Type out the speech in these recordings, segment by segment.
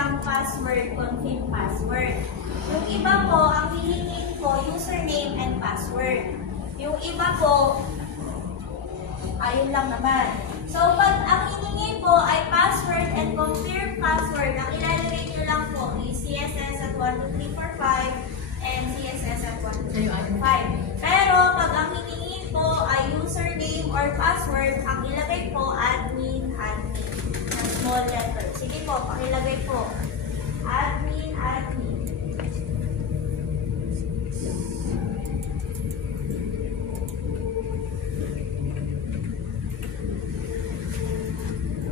lang password, confirm password. Yung iba po, ang hihingin po, username and password. Yung iba po, ayun lang naman. So, pag ang hihingi po ay password and confirm password, ang ilalagay nyo lang po is CSS at 12345 and CSS at 12345. Pero, pag ang hihingi po ay username or password, ang ilagay po admin na small letter. Sige po, pakilagay po. Admin.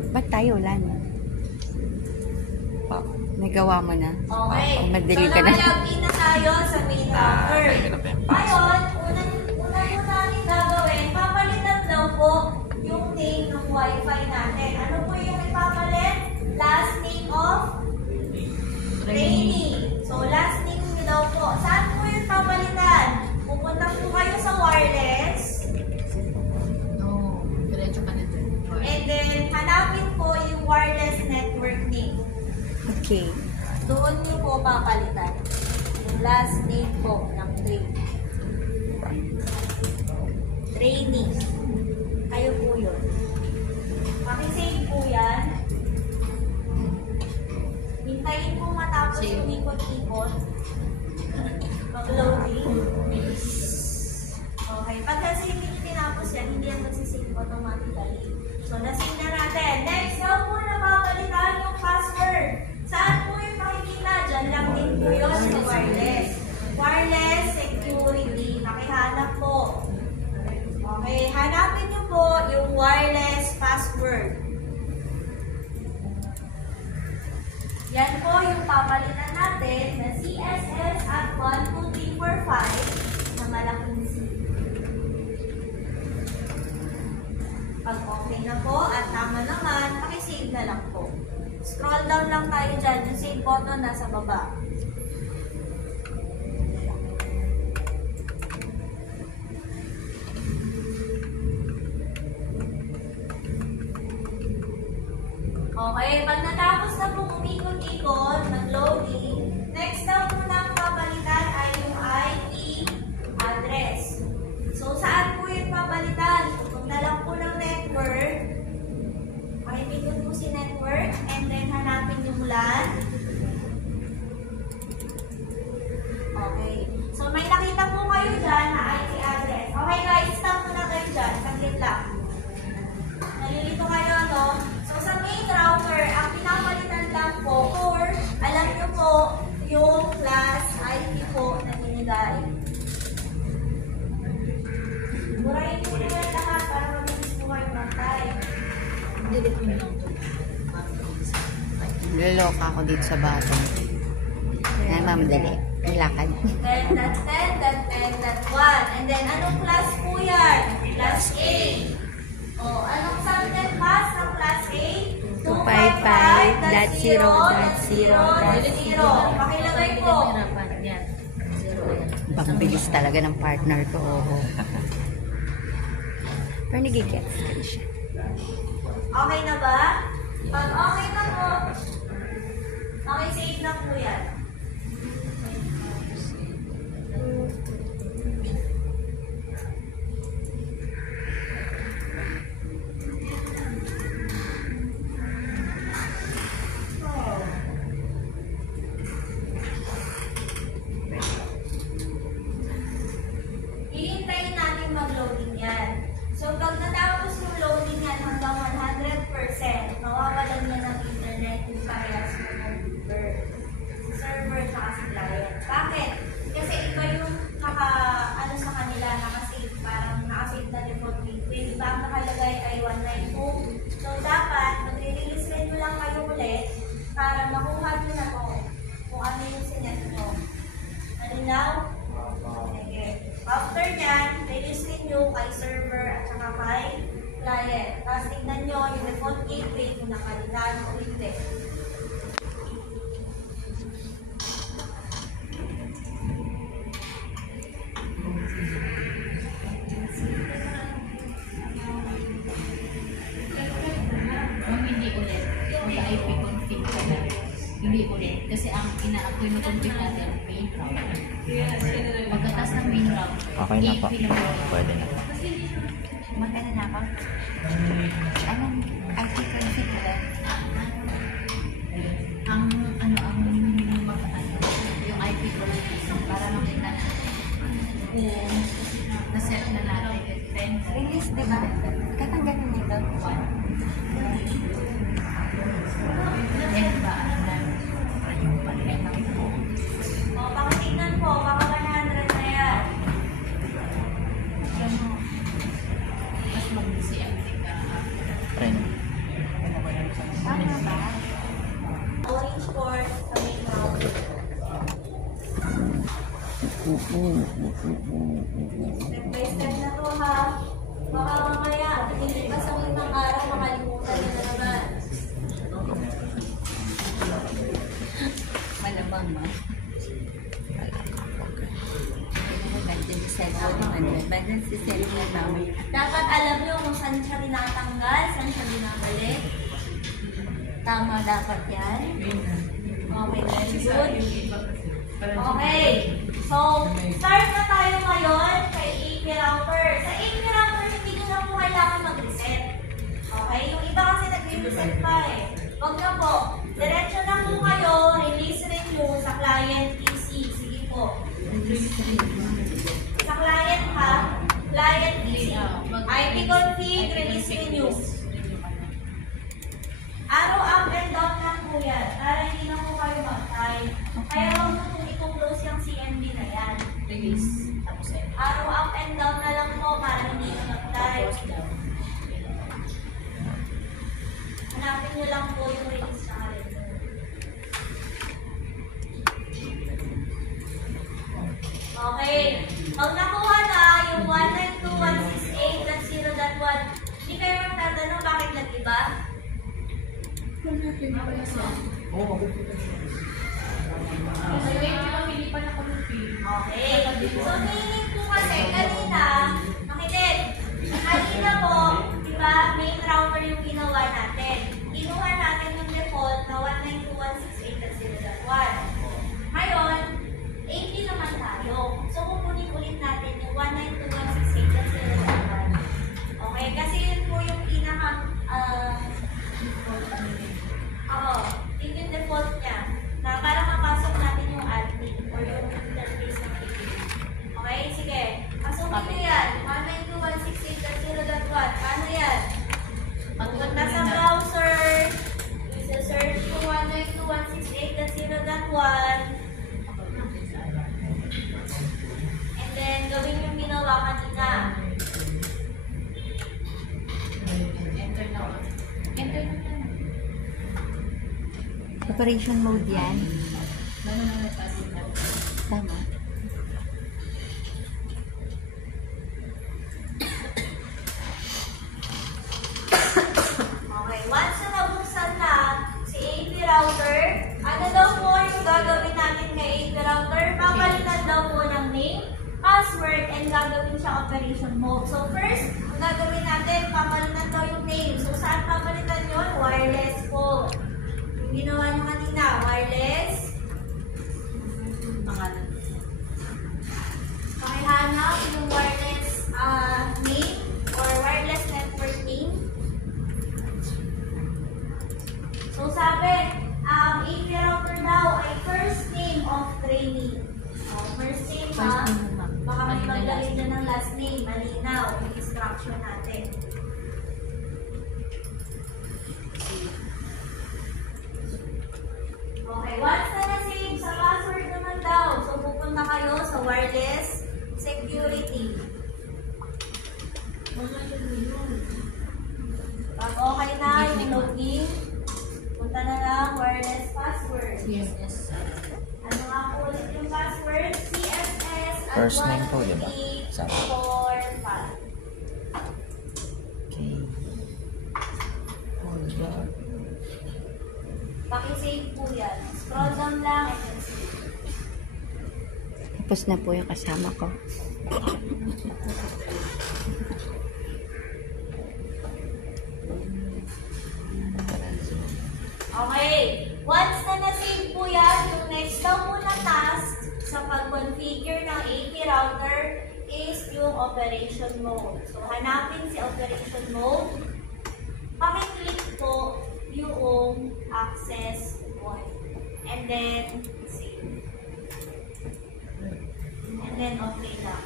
Ba't tayo ulan? Oh, nagawa mo na. Okay. Oh, mag-delete ka na. So, nakalagin na tayo sa main router. Ngayon, unang natin gagawin, papalitan daw po yung name ng Wi-Fi natin. Ano po yung ipapalit? Last name of Rainy. So, last name nyo daw po. Saan po yung papalitan? Pupunta po kayo sa wireless. And then, hanapin po yung wireless network name. Okay. Doon nyo po papalitan. Yung last name po ng training. Kayo po yun. Pakisave po yan. Hintayin po matapos yung ikot-ikot. Mag-loading. Okay. Pag kasi hindi nyo tinapos yan, hindi yan magsisave automatically. So, nasave na natin. Next, daw po na papalitan yung password. Saan po yung makikita? Diyan lang din po yun sa wireless. Wireless security. Nakihanap po. Okay, hanapin niyo po yung wireless password. Yan po yung papalitan natin na CSS at 12345 na malaking C. Pag okay na po at tama naman, pakisave na lang po. Scroll down lang tayo dyan. Yung save button nasa baba. Okay, pag natapos na pong umikot-ikot, nag-loading, next na po na papalitan ay yung IP address. So, saan po yung papalitan? Pupunta lang po ng network. Pakipindot po si network and then hanapin yung LAN. Okay. So, may nakita po kayo dyan na IP address. Okay guys, stop muna kayo dyan. Saglit lang. Nalilito kayo, no? So, sa main router, ang pinapalitan lang po or alam nyo po yung class IP po na binigay. Burahin po nyo lahat para mabilis po kayo mag-type. Loloka ako dito sa bago. Ay, mamadali. May lakad. 10.10.10.1. And then, anong class po yan? Class A. O, anong subnet mask ng class A? 255.0.0.0. Pakilagay po. Pagbilis talaga ng partner ko. Oo. Pero nagigets ka na siya. Okay na ba? Pag okay na po, okay, save na po yan. Hihintayin natin mag-loading yan. So, pag natapos yung loading yan hanggang 100%, mawawalan yan ng internet yung parehas ng computer. Si Sir Hindi ulit. Kasi ang ina-complete natin ang main router. Pagkatas ng main router, Okay na po. AP lang po. Pwede na. Magkano na ako? Anong IT config ba? Ang yung IP qualification para makita na kung na-set na natin yung 10. Release, di ba? Katanggalin nito. Yan ba? Yung paleta ko. O, pakitignan po. Baka 100 na yan. Yan mo. Mas mag-busy ang tika. Try na. Tama ba? Orange cord sa main router. Step by step na to ha. Baka mamaya, hindi pa sa unang araw, makalimutan nyo na naman. Malamang ma. Dapat alam nyo kung saan siya tinatanggal, saan siya binabalik. Tama dapat yan. Okay, very good. Okay. So, start na tayo ngayon kay AP router. Sa AP router, hindi nyo na po kailangan mag-reset. Okay? Yung iba kasi nag-reset pa eh. Huwag na po. Diretso lang po kayo, release renew sa client PC. Sige po. Sa client ha, client PC. IP config, release renew. Arrow up and down lang po yan. Para hindi na po kayo mag-type. Kaya huwag mo kung i-close yung CMD na yan. Release. Tapos eh. Arrow up and down na lang po para hindi na mag-type. Hanapin nyo lang po yung release na calendar. Okay. Pag nakuha na yung 192.168.0.1, hindi kayo magtatanong bakit nag-iba? Okay. So, meaning po kasi, kanina, makinig. Kanina po, di ba, main router yung ginawa natin. Kinuha natin yung default na 192.168.0.1. Ngayon, 80 naman tayo. So, kukunin ulit natin yung 192.168.0.1. Okay, kasi yun po yung pinaka, yun yung default niya. Na para mapasok natin yung admin or yung interface ng AP. Okay, sige. Pasukin nyo yan. 192.168.0.1. Ano yan? Pagpunta sa browser, isa-search yung 192.168.0.1. And then, gawin yung ginawa kanina. Enter na. Enter na. Operation mode yan. Tama. Okay, once na nabuksan na si AP router, ano daw po yung gagawin natin kay AP router? Papalitan daw po ng name, password, and gagawin siya operation mode. So first, ang gagawin natin, papalitan daw yung name. So saan papalitan yun? Wireless phone. Yung ginawa nyo kanina, wireless. Pakihanap yung wireless name or wireless network name. So sabi, ang AP router daw ay first name of training. First name ha, baka may magdalhin na ng last name, malinaw, yung instruction natin. Okay, once na na-save sa password naman daw, so pupunta kayo sa wireless security. Pag okay na yung login, punta na lang wireless password. CSS. Ano nga po ulit yung password? CSS at First name po, di ba? 1, 2, 3, Sabi. 4, 5. Okay. Paki-save po yan. Scroll down lang and then save. Tapos na po yung kasama ko. Okay. Once na na-save mag-configure ng AP router is yung operation mode. So, hanapin si operation mode. Pakiclick po yung access point. And then, save. And then, okay lang.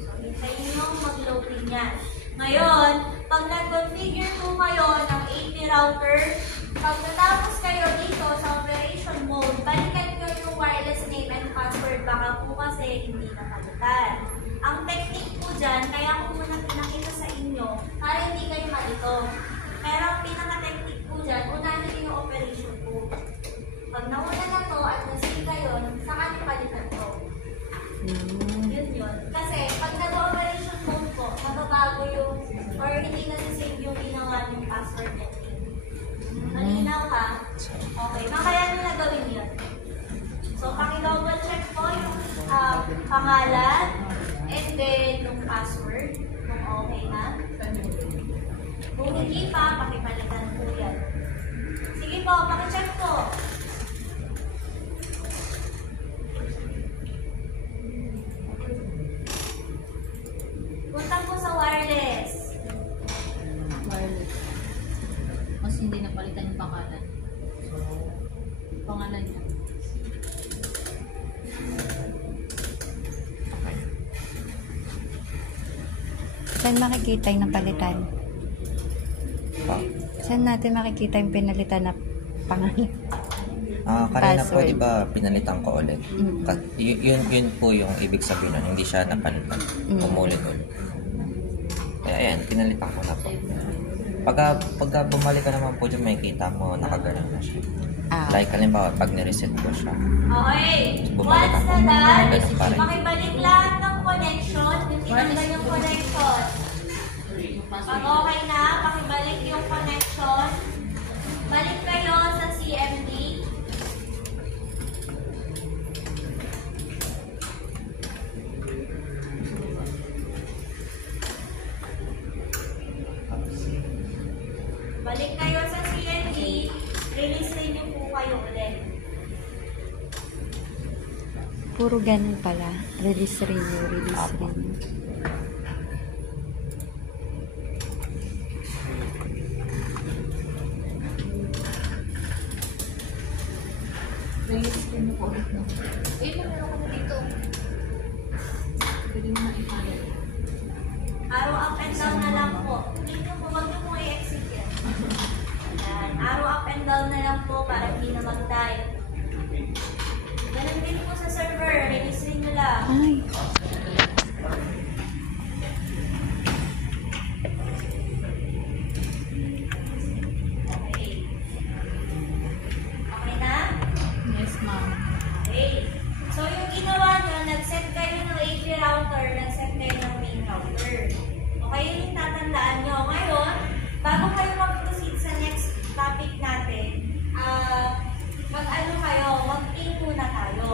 So, hintayin nyo mag-loading yan. Ngayon, pag nag-configure po kayo ng AP router, pag natapos kayo dito sa operation mode, balikan nyo yung wireless name and password. Baka po kasi hindi napalitan. Ang technique po dyan, kaya ko muna pinakita sa inyo para hindi kayo malito. Pero ang pinaka-technique po dyan, unahin nyo yung operation mode. Pag nauna na to at nasave kayo, saka nyo palitan to. Yun. Kasi pag nag-operation mode po, mababago yung, or hindi na-save yung ginawa yung password net. Malinaw ha? Okay, kaya nyo na gawin yun. So, paki-double check po yung pangalan and then yung password kung okay na. Kung hindi pa, pakipalitan po yan. Sige po, paki-check po. Punta po sa wireless. Wireless. Kasi hindi napalitan yung pangalan. So, pangalan niya. Saan makikita yung napalitan? Pa. Saan natin makikita yung pinalitan na pangalan? Kanina po, Password. di ba, pinalitan ko ulit. Yun po yung ibig sabihin nun, hindi siya napalitan. Umulit ulit. Kaya ayan, pinalitan ko na po. Pagka bumalik ka naman po dyan, makikita mo, nakaganon na siya. Like, halimbawa, pag nireset ko siya. Okay. Bumalik Once ako. na done, Ganun pa rin. makibalik lahat ng connection. Yung tinanggal yung connection. Pag okay na, pakibalik yung connection. Balik kayo sa CMD. Balik kayo sa CMD. Release rin niyo po kayo ulit. Puro ganun pala. Release renew, release Apo. renew. Release ko mo po ulit no. Meron ko na dito. Pwede mo na i-follow. Arrow up and down na lang po. Hindi nyo po, wag nyo po i-exit yan. Ayan. Arrow up and down na lang po para hindi na mag-die. Ganun din po sa server. Release rin nyo lang. Ay, Okay. Okay na? Yes, ma'am. Okay. So, yung ginawa nyo, nag-set kayo ng AP router, nag-set kayo ng main router. Okay, yun yung tatandaan nyo. Ngayon, bago kayo mag-proceed sa next topic natin, mag-ano kayo, mag-pin muna tayo.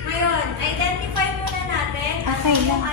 Ngayon, identify muna natin Okay ano lang. yung